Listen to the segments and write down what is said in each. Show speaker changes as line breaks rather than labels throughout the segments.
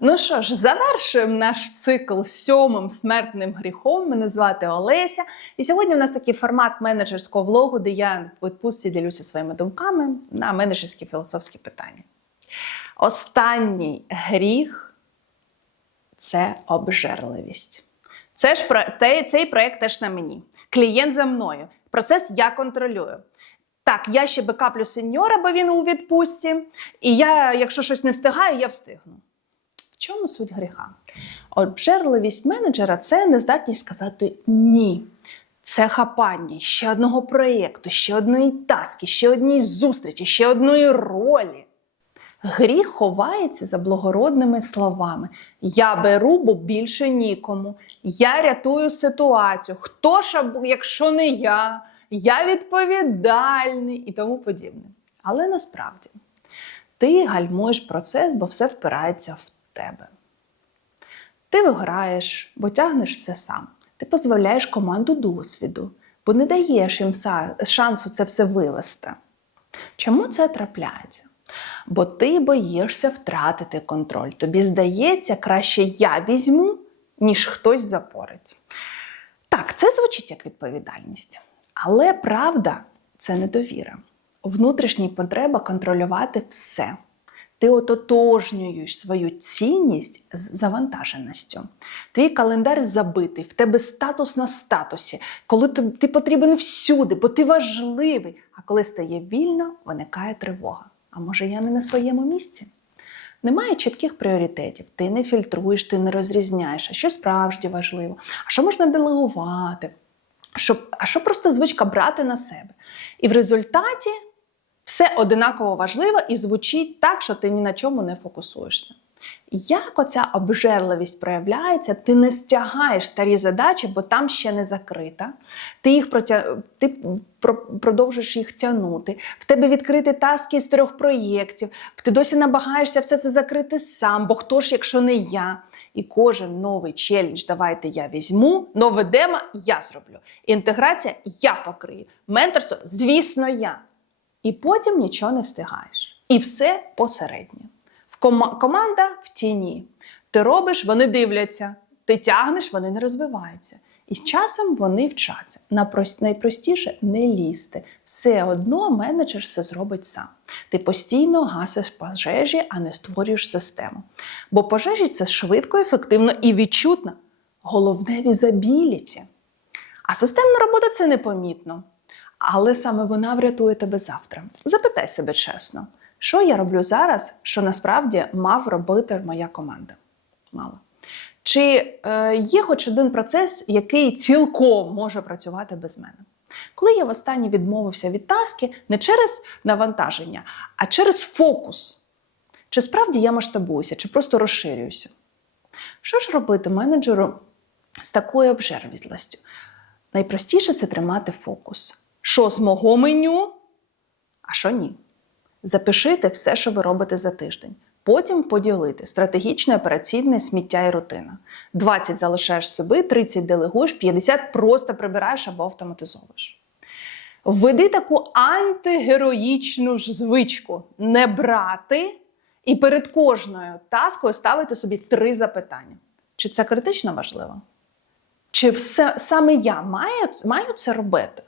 Ну що ж, завершуємо наш цикл сьомим смертним гріхом. Мене звати Олеся. І сьогодні в нас такий формат менеджерського влогу, де я в відпустці ділюся своїми думками на менеджерські філософські питання. Останній гріх це обжерливість. Це ж про те- цей проект теж на мені. Клієнт за мною. Процес я контролюю. Так, я ще бекаплю сеньора, бо він у відпустці. І я, якщо щось не встигаю, я встигну. В чому суть гріха? Обжерливість менеджера це нездатність сказати ні. Це хапання ще одного проєкту, ще одної таски, ще однієї зустрічі, ще одної ролі. Гріх ховається за благородними словами. Я беру, бо більше нікому. Я рятую ситуацію. Хто ж, якщо не я, я відповідальний і тому подібне. Але насправді ти гальмуєш процес, бо все впирається в тебе. Ти виграєш, бо тягнеш все сам. Ти позбавляєш команду досвіду, бо не даєш їм шансу це все вивести. Чому це трапляється? Бо ти боїшся втратити контроль. Тобі здається, краще я візьму, ніж хтось запорить. Так, це звучить як відповідальність. Але правда це недовіра. Внутрішня потреба контролювати все. Ти ототожнюєш свою цінність з завантаженістю. Твій календар забитий, в тебе статус на статусі, коли ти, ти потрібен всюди, бо ти важливий. А коли стає вільно, виникає тривога. А може я не на своєму місці? Немає чітких пріоритетів, ти не фільтруєш, ти не розрізняєш, а що справді важливо, а що можна делегувати, що, а що просто звичка брати на себе. І в результаті все одинаково важливо і звучить так, що ти ні на чому не фокусуєшся. Як оця обжерливість проявляється, ти не стягаєш старі задачі, бо там ще не закрита. Ти їх протя... ти про- продовжуєш їх тягнути. В тебе відкриті таски з трьох проєктів. Ти досі намагаєшся все це закрити сам, бо хто ж, якщо не я? І кожен новий челендж, давайте я візьму, нове демо я зроблю. Інтеграція я покрию. Менторство, звісно, я. І потім нічого не встигаєш. І все посередньо. Команда в тіні. Ти робиш, вони дивляться. Ти тягнеш, вони не розвиваються. І часом вони вчаться. Напрос- Найпростіше не лізти. Все одно менеджер все зробить сам. Ти постійно гасиш пожежі, а не створюєш систему. Бо пожежі це швидко, ефективно і відчутно. Головне візабіліті. А системна робота це непомітно. Але саме вона врятує тебе завтра. Запитай себе чесно, що я роблю зараз, що насправді мав робити моя команда? Мало. Чи е, є хоч один процес, який цілком може працювати без мене? Коли я востаннє відмовився від таски не через навантаження, а через фокус. Чи справді я масштабуюся, чи просто розширююся? Що ж робити менеджеру з такою обжервітлостю? Найпростіше це тримати фокус. Що з мого меню, а що ні. Запишите все, що ви робите за тиждень. Потім поділити стратегічне, операційне сміття і рутина. 20 залишаєш собі, 30 делегуєш, 50 просто прибираєш або автоматизовуєш. Введи таку антигероїчну ж звичку не брати і перед кожною таскою ставити собі три запитання. Чи це критично важливо? Чи все, саме я маю, маю це робити?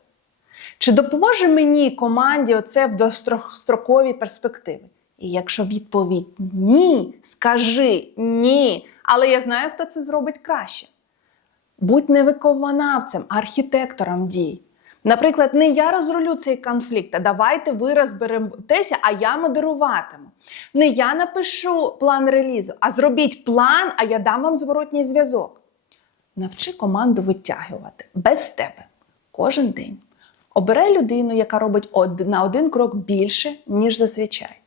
Чи допоможе мені команді оце в довгостроковій перспективі? І якщо відповідь ні, скажи ні. Але я знаю, хто це зробить краще. Будь не виконавцем, а архітектором дій. Наприклад, не я розрулю цей конфлікт, а давайте ви розберетеся, а я модеруватиму. Не я напишу план релізу, а зробіть план, а я дам вам зворотній зв'язок. Навчи команду витягувати без тебе кожен день. Обирай людину, яка робить на один крок більше, ніж зазвичай.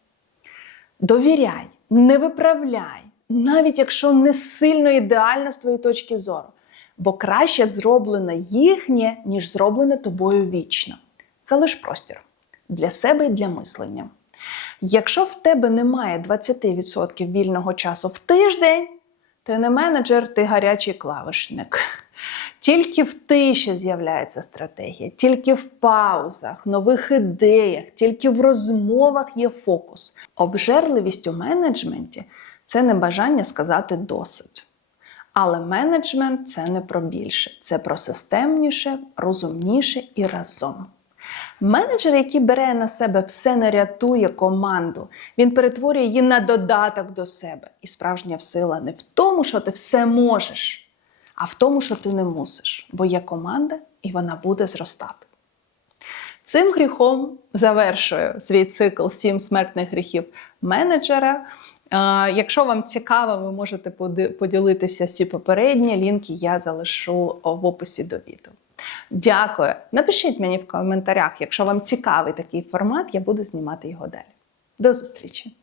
Довіряй, не виправляй, навіть якщо не сильно ідеально з твоєї точки зору. Бо краще зроблено їхнє, ніж зроблене тобою вічно. Це лише простір для себе і для мислення. Якщо в тебе немає 20% вільного часу в тиждень, ти не менеджер, ти гарячий клавишник. Тільки в тиші з'являється стратегія, тільки в паузах, нових ідеях, тільки в розмовах є фокус. Обжерливість у менеджменті це небажання сказати досить. Але менеджмент це не про більше, це про системніше, розумніше і разом. Менеджер, який бере на себе все не рятує команду, він перетворює її на додаток до себе. І справжня сила не в тому, що ти все можеш, а в тому, що ти не мусиш, бо є команда і вона буде зростати. Цим гріхом завершую свій цикл сім смертних гріхів менеджера. Е, Якщо вам цікаво, ви можете поділитися всі попередні лінки я залишу в описі до відео. Дякую. Напишіть мені в коментарях, якщо вам цікавий такий формат, я буду знімати його далі. До зустрічі!